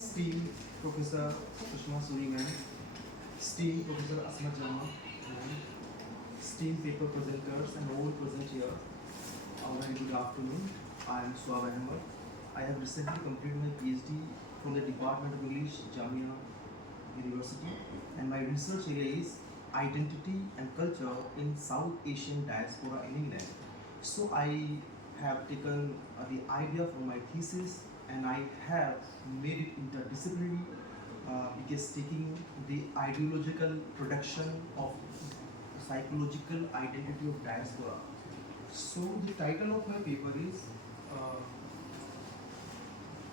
esteemed Professor Sushma, esteemed Professor Asma Jama, and esteemed paper presenters and all present here. A very good afternoon. I am Shoaib Ahmed. I have recently completed my PhD from the Department of English, Jamia University, and my research area is identity and culture in South Asian diaspora in England. So I have taken the idea for my thesis and I have made it interdisciplinary because taking the ideological production of psychological identity of diaspora. So the title of my paper is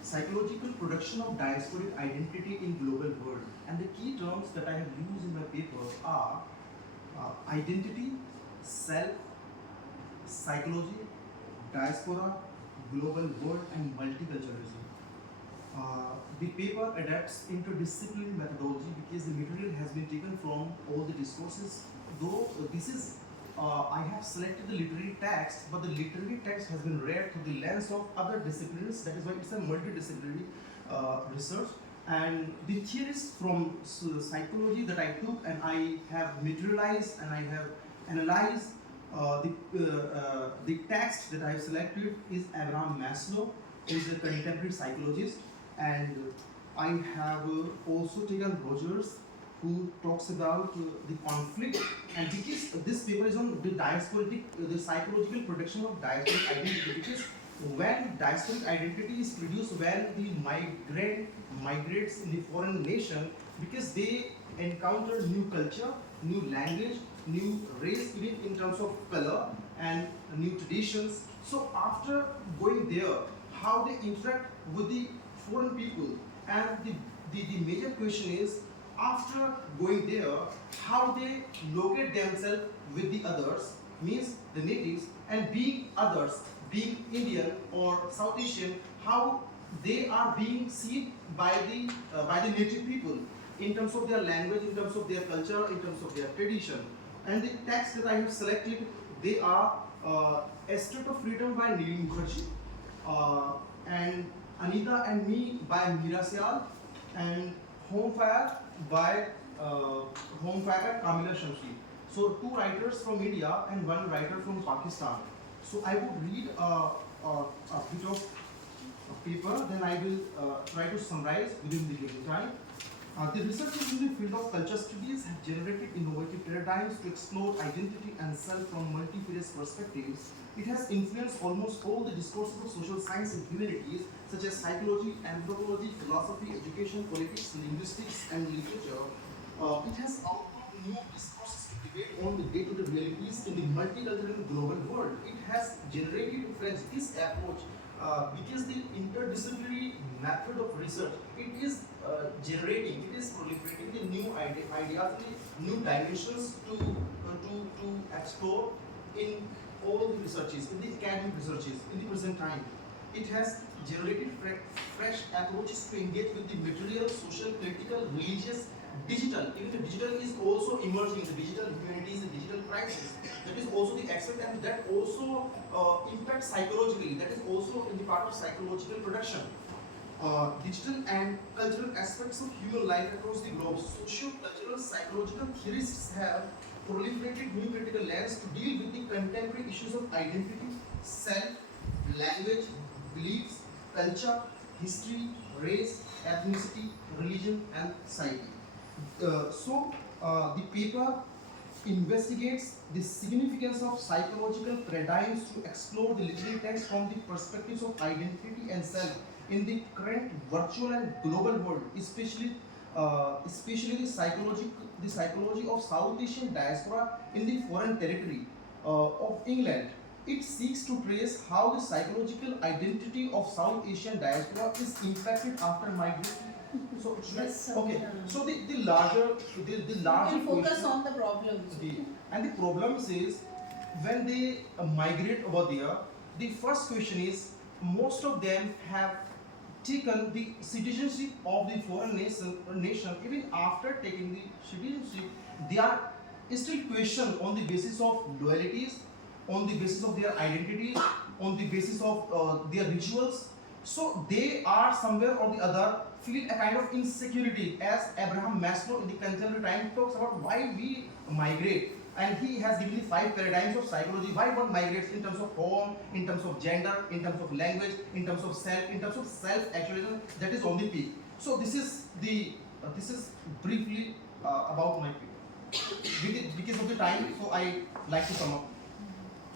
Psychological Production of Diasporic Identity in Global World, and the key terms that I have used in my paper are identity, self, psychology, diaspora, global world, and multiculturalism. The paper adapts interdisciplinary methodology because the material has been taken from all the discourses. Though this is, I have selected the literary text, but the literary text has been read through the lens of other disciplines. That is why it's a multidisciplinary research. And the theories from psychology that I took and I have materialized and I have analyzed the text that I have selected is Abraham Maslow, who is a contemporary psychologist, and I have also taken Rogers, who talks about the conflict, and because this paper is on the diasporic, the psychological production of diasporic identity, because when diasporic identity is produced when the migrant migrates in the foreign nation, because they encounter new culture, new language, new race, even in terms of color and new traditions. So after going there, how they interact with the foreign people, and the major question is, after going there, how they locate themselves with the others, means the natives, and being others, being Indian or South Asian, how they are being seen by the native people in terms of their language, in terms of their culture, in terms of their tradition. And the texts that I have selected, they are Estate of Freedom by Neil Mukherjee, and Anita and Me by Meera Syal, and Home Fire by Kamila Shamsi. So two writers from India and one writer from Pakistan. So I would read a bit of paper, then I will try to summarize within the given time. The researchers in the field of culture studies have generated innovative paradigms to explore identity and self from multifarious perspectives. It has influenced almost all the discourses of social science and humanities, such as psychology, anthropology, philosophy, education, politics, linguistics, and literature. It has output new discourses to debate on the day-to-day realities in the multicultural and global world. It has generated, friends, this approach because the interdisciplinary method of research, it is generating, it is proliferating the new ideas, the new dimensions to explore in all the researches, in the academic researches, in the present time. It has generated fresh approaches to engage with the material, social, political, religious, digital. Even the digital is also emerging, the digital humanities, the digital crisis. That is also the aspect, and that also impacts psychologically. That is also in the part of psychological production. Digital and cultural aspects of human life across the globe. Socio-cultural psychological theorists have proliferated new critical lens to deal with the contemporary issues of identity, self, language, beliefs, culture, history, race, ethnicity, religion, and society. The paper investigates the significance of psychological paradigms to explore the literary text from the perspectives of identity and self in the current virtual and global world, especially the psychology of South Asian diaspora in the foreign territory of England. It seeks to trace how the psychological identity of South Asian diaspora is impacted after migration. So, Yes, okay. yeah. So the larger You can focus question, on the problems. and the problems is when they migrate over there. The first question is, most of them have taken the citizenship of the foreign nation. Even after taking the citizenship, they are still questioned on the basis of loyalties, on the basis of their identities, on the basis of their rituals. So they are somewhere or the other feel a kind of insecurity, as Abraham Maslow in the contemporary time talks about why we migrate. And he has given the 5 paradigms of psychology, why one migrates in terms of home, in terms of gender, in terms of language, in terms of self-actualization, that is on the peak. So this is briefly about my paper. Because of the time, so I like to sum up.